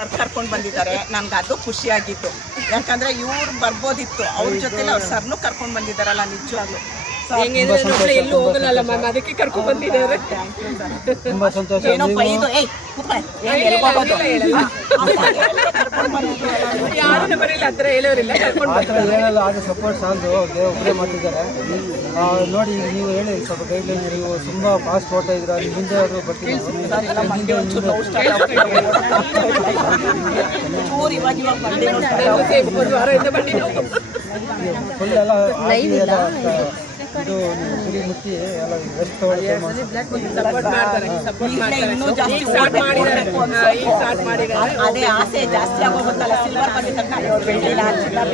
Sir ಕರ್ಕೊಂಡು ಬಂದಿದ್ದಾರೆ. ನನ್ಗೆ ಅದು ಖುಷಿಯಾಗಿತ್ತು. ಯಾಕಂದ್ರೆ ಇವ್ರು ಬರ್ಬೋದಿತ್ತು, ಅವ್ರ ಜೊತೆಲಿ ಅವ್ರ ಸರ್ನು ಕರ್ಕೊಂಡು ಬಂದಿದ್ದಾರಲ್ಲ, ನಿಜವಾಗ್ಲು ಎಲ್ಲೂ ಹೋಗಲ್ಲ ಮ್ಯಾಮ್, ಅದಕ್ಕೆ ಕರ್ಕೊಂಡು ಬಂದಿದ್ದಾರೆ. ತುಂಬಾ ಸಂತೋಷ. ಏನೋ ಬೈದು ಯಾರು ಬರೀಲ್ಲ ಹತ್ರ ಹೇಳೋರಿಲ್ಲ, ಕರ್ಕೊಂಡು ಹೇಳಲ್ಲ. ಆಗ ಸಪೋರ್ಟ್ ಸಾಲದು, ಒಬ್ಬರೇ ಮಾಡ್ತಿದ್ದಾರೆ ನೋಡಿ. ನೀವು ಹೇಳಿ ಸ್ವಲ್ಪ ಗೈಡ್ಲೈನ್. ನೀವು ತುಂಬಾ ಫಾಸ್ಟ್ ಓಡ್ತಾ ಇದ್ರ, ನಿಮ್ಮ ಮುಂದೆ ಆದರೂ ಬರ್ತೀನಿ. ಒಂದು ವಾರದಿಂದ ಬನ್ನಿ ಫುಲ್ ಎಲ್ಲ ಇದು ಗುರಿ ಮುಟ್ಟಿ ಎಲ್ಲ ರೆಸ್ಟ್ ಅದೇ ಆಸೆ ಜಾಸ್ತಿ ಆಗೋಗುತ್ತಲ್ಲ. ಸಿಲ್ವರ್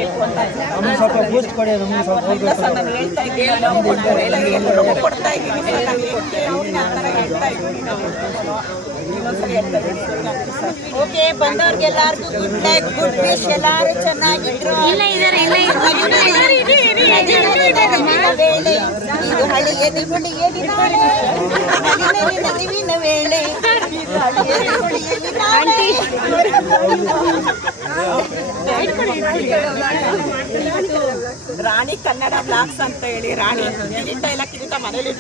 ಬೇಕು ಅಂತ ಸ್ವಲ್ಪ ಬೂಸ್ಟ್ ಕೊಡಿ. ನಮಗೆ ಸ್ವಲ್ಪ ಕೊಡ್ತಾ ಇದ್ದೀನಿ. ಓಕೆ, ಬಂದವ್ರಿಗೆಲ್ಲರಿಗೂ ಗುಡ್ ವಿಶ್. ಎಲ್ಲರೂ ಚೆನ್ನಾಗಿದ್ರು. ಇದು ಹಳಿಯ ನಿಬುಳಿಯಲ್ಲಿ ನಲಿವಿನ ವೇಳೆ. ರಾಣಿ ಕನ್ನಡ ಬ್ಲಾಗ್ಸ್ ಅಂತ ಹೇಳಿ, ರಾಣಿ ಡೈಲಾಗ್ ಕಿಂತ ಮನೇಲಿ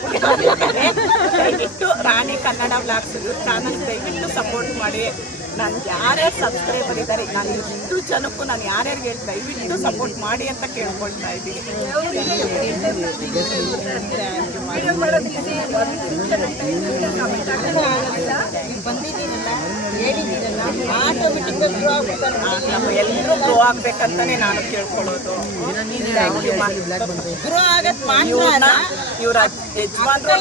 ದಯವಿಟ್ಟು ರಾಣಿ ಕನ್ನಡ ಬ್ಲಾಗ್ಸ್ ಚಾನಲ್ ದಯವಿಟ್ಟು ಸಪೋರ್ಟ್ ಮಾಡಿ. ನನ್ಗೆ ಯಾರ್ಯಾರು ಸಬ್ಸ್ಕ್ರೈಬರ್ ಇದ್ದಾರೆ, ನಾನು ಇಷ್ಟು ಜನಕ್ಕೂ ನಾನು ಯಾರ್ಯಾರಿಗೆ ದಯವಿಟ್ಟು ಸಪೋರ್ಟ್ ಮಾಡಿ ಅಂತ ಕೇಳ್ಕೊಳ್ತಾ ಇದ್ದೀನಿ. ಬಂದಿದ್ದೀನಲ್ಲ, ಹೇಳಿದ್ದೀನಲ್ಲ, ಆಟೋಮೆಟಿಕ್ ಎಲ್ಲರೂ ಗ್ರೋ ಆಗ್ಬೇಕಂತಾನೆ ನಾನು ಕೇಳ್ಕೊಳ್ಳೋದು. ಗ್ರೋ ಆಗತ್ ಮಾತ್ರ ಇವ್ರ ಯಜಮಾನ್ರು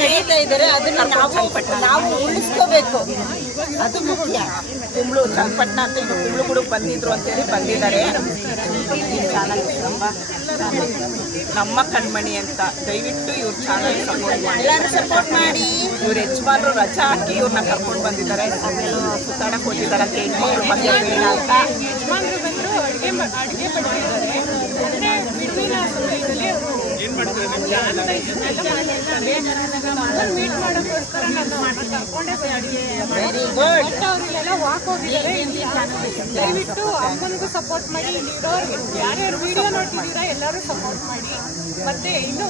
ನಡೀತಾ ಇದ್ದಾರೆ, ಅದನ್ನ ನಾವು ಉಳಿಸ್ಕೋಬೇಕು, ಅದು ಮುಖ್ಯ. ಕುಂಬ್ಳು ಚನ್ನಪಟ್ಟಣ ಅಂತ ಈಗ ಕುಂಬ್ಳುಗುಡು ಬಂದಿದ್ರು ಅಂತೇಳಿ ಬಂದಿದ್ದಾರೆ. ಚಾನಲ್ ನಮ್ಮ ಕಣ್ಮಣಿ ಅಂತ, ದಯವಿಟ್ಟು ಇವ್ರ ಚಾನಲ್ ಸಪೋರ್ಟ್ ಮಾಡಿ, ಎಲ್ಲರೂ ಸಪೋರ್ಟ್ ಮಾಡಿ. ಇವ್ರ ಯಜಮಾನ್ರು ರಜಾ ಹಾಕಿ ಇವ್ರನ್ನ ಕರ್ಕೊಂಡು ಬಂದಿದ್ದಾರೆ. ಸುತ್ತಾಡಕ್ಕೆ ಹೋಗಿದ್ದಾರೆ ಅಂತ ಹೆಣ್ಮಕ್ಳು ಬಂದಿಲ್ಲ ಅಂತ. ಯಜಮಾನ್ರು ಬಂದರು, ಅಡುಗೆ ಪಡ್ತಿದ್ದಾರೆ. ಮೀಟ್ ಮಾಡೋಕ್ಕೋಸ್ಕರ ನಾನು ಕರ್ಕೊಂಡೇ ಅವರಿಗೆಲ್ಲ ವಾಕ್ ಹೋಗಿದ್ದಾರೆ. ದಯವಿಟ್ಟು ಅಮ್ಮನಿಗೂ ಸಪೋರ್ಟ್ ಮಾಡಿ, ಇಲ್ಲಿ ಇರೋರಿಗೆ ಯಾರ್ಯಾರು ವಿಡಿಯೋ ನೋಡ್ತಿದ್ದೀರಾ ಎಲ್ಲರೂ ಸಪೋರ್ಟ್ ಮಾಡಿ. ಮತ್ತೆ ಇನ್ನೂ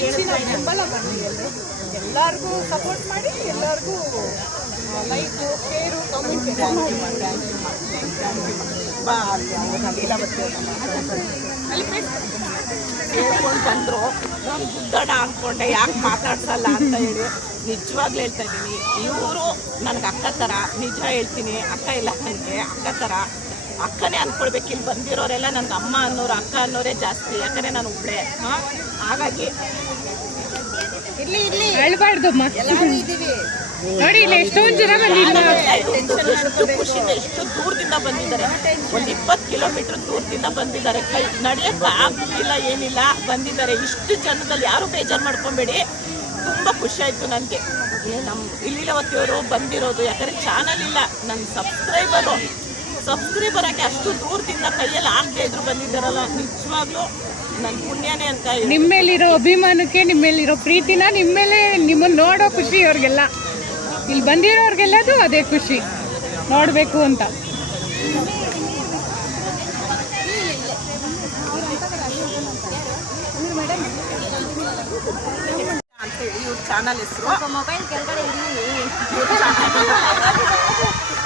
ಹೆಚ್ಚಿನ ಬೆಂಬಲ ಬರಲಿ. ಎಲ್ಲರಿಗೂ ಸಪೋರ್ಟ್ ಮಾಡಿ, ಎಲ್ಲರಿಗೂ ಲೈಕು, ಶೇರು, ಕಮೆಂಟ್ ಹೇಳ್ಕೊಂಡು ಬಂದರು. ಗುದ್ದಡ ಅಂದ್ಕೊಂಡೆ, ಯಾಕೆ ಮಾತಾಡ್ಸಲ್ಲ ಅಂತ ಹೇಳಿ ನಿಜವಾಗ್ಲೂ ಹೇಳ್ತಾ ಇದ್ದೀನಿ. ಇವರು ನನಗೆ ಅಕ್ಕ ಥರ, ನಿಜ ಹೇಳ್ತೀನಿ. ಅಕ್ಕ ಇಲ್ಲ ನನಗೆ, ಅಕ್ಕ ಥರ. ಅಕ್ಕನೇ ಅಂದ್ಕೊಳ್ಬೇಕು. ಇಲ್ಲಿ ಬಂದಿರೋರೆಲ್ಲ ನನಗೆ ಅಮ್ಮ ಅನ್ನೋರು, ಅಕ್ಕ ಅನ್ನೋರೇ ಜಾಸ್ತಿ. ಯಾಕಂದರೆ ನಾನು ಒಬ್ಬಳೇ. ಹಾಗಾಗಿ ಹೇಳ್ಬಾರ್ದು ನೋಡಿ, ಇಲ್ಲಿ ಎಷ್ಟೊಂದು ಜನ ಬಂದಿದ್ದಾರೆ. ಎಷ್ಟು ಖುಷಿಯಿಂದ, ಎಷ್ಟು ದೂರದಿಂದ ಬಂದಿದ್ದಾರೆ. ಒಂದು 20 ಕಿಲೋಮೀಟರ್ ದೂರದಿಂದ ಬಂದಿದ್ದಾರೆ. ಕೈ ನಡೆಯೋಕ್ಕೆ ಆಗ್ತಿಲ್ಲ, ಏನಿಲ್ಲ, ಬಂದಿದ್ದಾರೆ. ಇಷ್ಟು ಜನದಲ್ಲಿ ಯಾರು ಬೇಜಾರು ಮಾಡ್ಕೊಬೇಡಿ. ತುಂಬ ಖುಷಿ ಆಯಿತು ನನಗೆ. ನಮ್ಮ ಇಲ್ಲಿಲವತ್ತಿಯವರು ಬಂದಿರೋದು, ಯಾಕಂದರೆ ಚಾನಲ್ ಇಲ್ಲ, ನನ್ನ ಸಬ್ಸ್ಕ್ರೈಬರ್ ಆಗಿ ಅಷ್ಟು ದೂರದಿಂದ ಕೈಯಲ್ಲಿ ಆಗದೆ ಇದ್ರು ಬಂದಿದ್ದಾರಲ್ಲ, ನಿಜವಾಗ್ಲೂ ನನ್ನ ಪುಣ್ಯನೇ ಅಂತ. ನಿಮ್ಮೇಲಿರೋ ಅಭಿಮಾನಕ್ಕೆ, ನಿಮ್ಮೇಲಿರೋ ಪ್ರೀತಿನ, ನಿಮ್ಮೇಲೆ ನಿಮ್ಮನ್ನು ನೋಡೋ ಖುಷಿ ಅವ್ರಿಗೆಲ್ಲ, ಇಲ್ಲಿ ಬಂದಿರೋರ್ಗೆಲ್ಲದು ಅದೇ ಖುಷಿ ನೋಡಬೇಕು ಅಂತ. ಇವ್ರ ಚಾನಲ್ ಹೆಸರು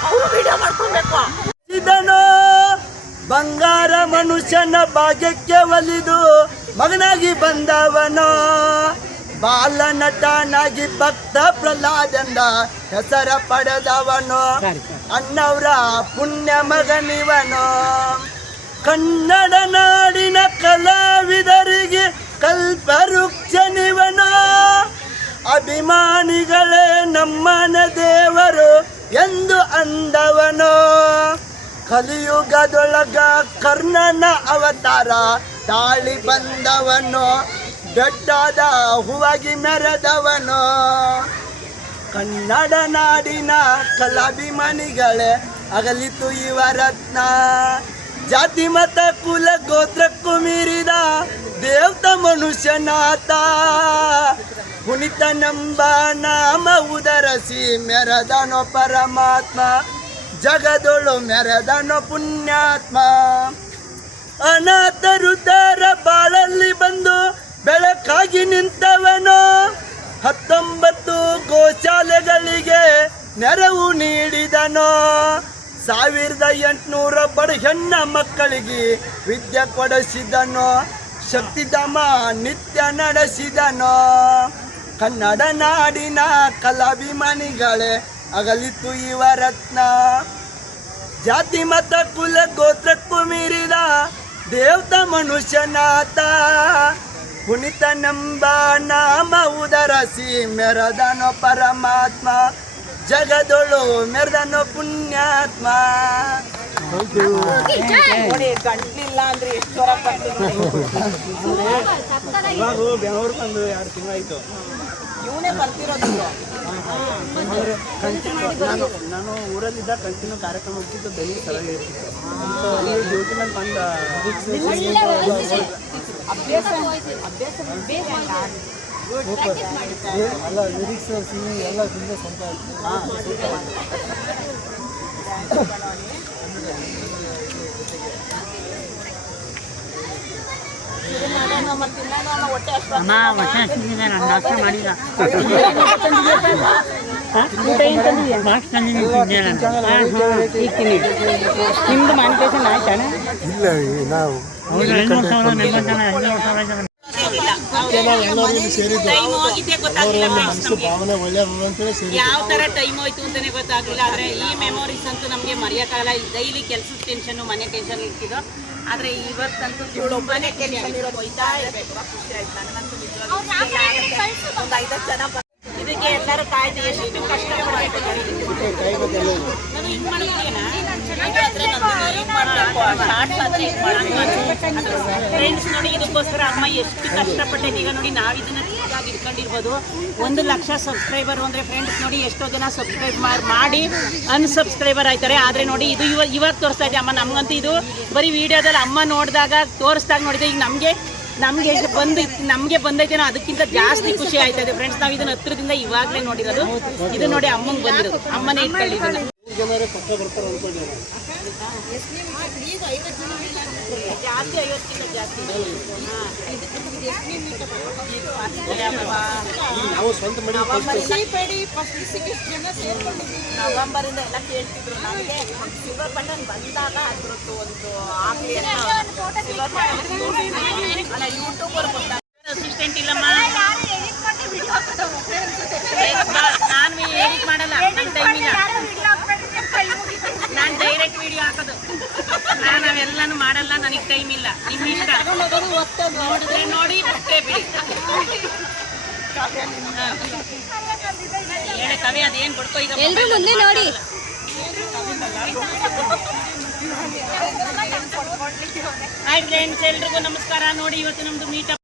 ಅವರು ವಿಡಿಯೋ ಮಾಡ್ಕೊಬೇಕು. ಇದನು ಬಂಗಾರ ಮನುಷ್ಯನ ಭಾಗ್ಯಕ್ಕೆ ಒಲಿದು ಮಗನಾಗಿ ಬಂದವನು, ಬಾಲ ನಟನಾಗಿ ಭಕ್ತ ಪ್ರಹ್ಲಾದಂದ ಹೆಸರ ಪಡೆದವನು, ಅಣ್ಣವರ ಪುಣ್ಯ ಮಗನಿವನು. ಕನ್ನಡ ನಾಡಿನ ಕಲಾವಿದರಿಗೆ ಕಲ್ಪವೃಕ್ಷನಿವನು. ಅಭಿಮಾನಿಗಳೇ ನಮ್ಮನ ದೇವರು ಎಂದು ಅಂದವನು. ಕಲಿಯುಗದೊಳಗ ಕರ್ಣನ ಅವತಾರ ತಾಳಿ ಬಂದವನು, ದೊಡ್ಡದ ಹೂವಾಗಿ ಮೆರೆದವನು. ಕನ್ನಡ ನಾಡಿನ ಕಲಾಭಿಮಾನಿಗಳೇ ಅಗಲಿತು ಇವ ರತ್ನ. ಜಾತಿ ಮತ ಕುಲ ಗೋತ್ರಕ್ಕೂ ಮೀರಿದ ದೇವತ ಮನುಷ್ಯನಾಥ. ಪುನಿತ ನಂಬ ನಾಮ ಉದರಸಿ ಮೆರೆದನೋ ಪರಮಾತ್ಮ. ಜಗದೊಳು ಮೆರೆದನೋ ಪುಣ್ಯಾತ್ಮ. ಅನಾಥ ವೃದ್ಧರ ಬಾಳಲ್ಲಿ ಬಂದು ಬೆಳಕಾಗಿ ನಿಂತವನು, 19 ಗೋಶಾಲೆಗಳಿಗೆ ನೆರವು ನೀಡಿದನು. 1800 ಬಡ ಹೆಣ್ಣ ಮಕ್ಕಳಿಗೆ ವಿದ್ಯೆ ಕೊಡಿಸಿದನು. ಶಕ್ತಿಧಾಮ ನಿತ್ಯ ನಡೆಸಿದನು. ಕನ್ನಡ ನಾಡಿನ ಕಲಾಭಿಮಾನಿಗಳೇ ಅಗಲಿತು ಇವ ರತ್ನ. ಜಾತಿ ಮತ ಕುಲ ಗೋತ್ರಕ್ಕೂ ಮೀರಿದ ದೇವತ ಮನುಷ್ಯನಾಥ. ಪುನಿತನೆಂಬ ನಾಮ ಉದರಸಿ ಮೆರೆದನೋ ಪರಮಾತ್ಮ. ಜಗದೊಳು ಮೆರೆದನೋ ಪುಣ್ಯಾತ್ಮ. ನೋಡಿ ಗಂಟ್ಲಿಲ್ಲ ಅಂದ್ರೆ ಎಷ್ಟು ಸ್ವರ ಬರ್ತಿದೆ. ಇವಾಗ ಬೆಂಗಳೂರು ಬಂದು 2 ತಿಂಗಳಾಯಿತು. ಇವನೇ ಬರ್ತಿರೋದು. ನಾನು ಊರಲ್ಲಿದ್ದ ಕಂಟಿನ್ಯೂ ಕಾರ್ಯಕ್ರಮ ಹೋಗ್ತಿದ್ದು ದನಿ ಸರಿಯಾಗಿ ಡ್ಯೂಟಿ ಮೇಲೆ ಬಂದ ಅಲ್ಲ ಲಿರಿಕ್ಸ್ ಸಿಂಗಿಂಗ್ ಎಲ್ಲ ತುಂಬ ಸ್ವಂತ. ಹೊಟ್ಟೆ ನಿಮ್ದು ಮಾನಿಟೇಷನ್ ಆಯ್ತಾ? ಯಾವ ತರ ಟೈಮ್ ಹೋಯ್ತು ಅಂತಾನೆ ಗೊತ್ತಾಗ್ಲಿಲ್ಲ. ಆದ್ರೆ ಈ ಮೆಮೊರೀಸ್ ಅಂತೂ ನಮ್ಗೆ ಮರೆಯಕ್ಕಾಗಲ್ಲ. ಡೈಲಿ ಕೆಲಸದ ಟೆನ್ಷನ್, ಮನೆ ಟೆನ್ಷನ್ ಇರ್ತಿದ್ದು. ಆದ್ರೆ ಇವತ್ತಂತೂ ತುಂಬಾನೇ ಟೆನ್ಷನ್ ಇರೋದು. ಹೋಯ್ತಾ ಇರ್ಬೇಕು. ಖುಷಿ ಆಯ್ತು ನನಗಂತೂ ನಿಜವಾಗ್ಲೂ. ಒಂದು 5 ಜನ ಇದಕ್ಕೆ ಎಲ್ಲರೂ ಕಾಯ್ದು ಎಷ್ಟು ಕಷ್ಟ ಪಡ್ಬೇಕು. ನಾನು ಹಿಂಗ್ ಮಾಡಿದ್ದೀನ ಫ್ರೆಂಡ್ಸ್ ನೋಡಿ, ಇದಕ್ಕೋಸ್ಕರ ಅಮ್ಮ ಎಷ್ಟು ಕಷ್ಟಪಟ್ಟಿದ್ದು. ಈಗ ನೋಡಿ ನಾವು ಇದನ್ನ ಚಿಕ್ಕದಾಗಿ ಇಟ್ಕೊಂಡಿರ್ಬೋದು. 1 ಲಕ್ಷ ಸಬ್ಸ್ಕ್ರೈಬರ್ ಅಂದರೆ ಫ್ರೆಂಡ್ಸ್ ನೋಡಿ ಎಷ್ಟೋ ಜನ ಸಬ್ಸ್ಕ್ರೈಬ್ ಮಾಡಿ ಅನ್ಸಬ್ಸ್ಕ್ರೈಬರ್ ಆಯ್ತಾರೆ. ಆದರೆ ನೋಡಿ ಇದು ಇವಾಗ ತೋರಿಸ್ತಾ ಇದೆ ಅಮ್ಮ. ನಮಗಂತೂ ಇದು ಬರೀ ವಿಡಿಯೋದಲ್ಲಿ ಅಮ್ಮ ನೋಡಿದಾಗ ತೋರಿಸ್ದಾಗ ನೋಡಿದೆ. ಈಗ ನಮಗೆ ಬಂದೈತೇನೋ ಅದಕ್ಕಿಂತ ಜಾಸ್ತಿ ಖುಷಿ ಆಯ್ತದೆ ಫ್ರೆಂಡ್ಸ್. ನಾವು ಇದನ್ನ ಹತ್ರದಿಂದ ಇವಾಗಲೇ ನೋಡಿರೋದು. ಇದು ನೋಡಿ ಅಮ್ಮಂಗೆ ಬಂದಿರೋದು. ಅಮ್ಮನೇ ಇಟ್ಕೊಂಡಿದ್ದೀನಿ. ಜಾಸ್ತಿ 50 ಜಾಸ್ತಿ. ನವೆಂಬರಿಂದ ಎಲ್ಲ ಕೇಳ್ತಿದ್ರು. ನನಗೆ ಶುಗರ್ ಬಟನ್ ಬಂದಾಗ ಅದ್ರದ್ದು ಒಂದು ಅಲ್ಲ ಯೂಟ್ಯೂಬರ್ ಗೊತ್ತಾಗ ಅಸಿಸ್ಟೆಂಟ್ ಇಲ್ಲಮ್ಮ. ನಾನು ಎಡಿಟ್ ಮಾಡಲ್ಲ. ನನ್ನ ಟೈಮ್ ಇಲ್ಲ. ನಾನು ಡೈರೆಕ್ಟ್ ವಿಡಿಯೋ ಹಾಕೋದು. ನಾನು ಅವೆಲ್ಲನೂ ಮಾಡಲ್ಲ. ನನಗೆ ಟೈಮ್ ಇಲ್ಲ. ನಿಮ್ಮ ಇಷ್ಟ. ನೋಡಿದ್ರೆ ನೋಡಿ, ಬಿಟ್ಟರೆ ಬಿಡಿ. ಹೇಳಿ ಕವಿ ಅದೇನು ಬಿಡ್ಕೋ. ಈಗ ಮುಂದೆ ನೋಡಿ. ಹಾಯ್ ಫ್ರೆಂಡ್ಸ್, ಎಲ್ರಿಗೂ ನಮಸ್ಕಾರ. ನೋಡಿ ಇವತ್ತು ನಮ್ದು ಮೀಟಪ್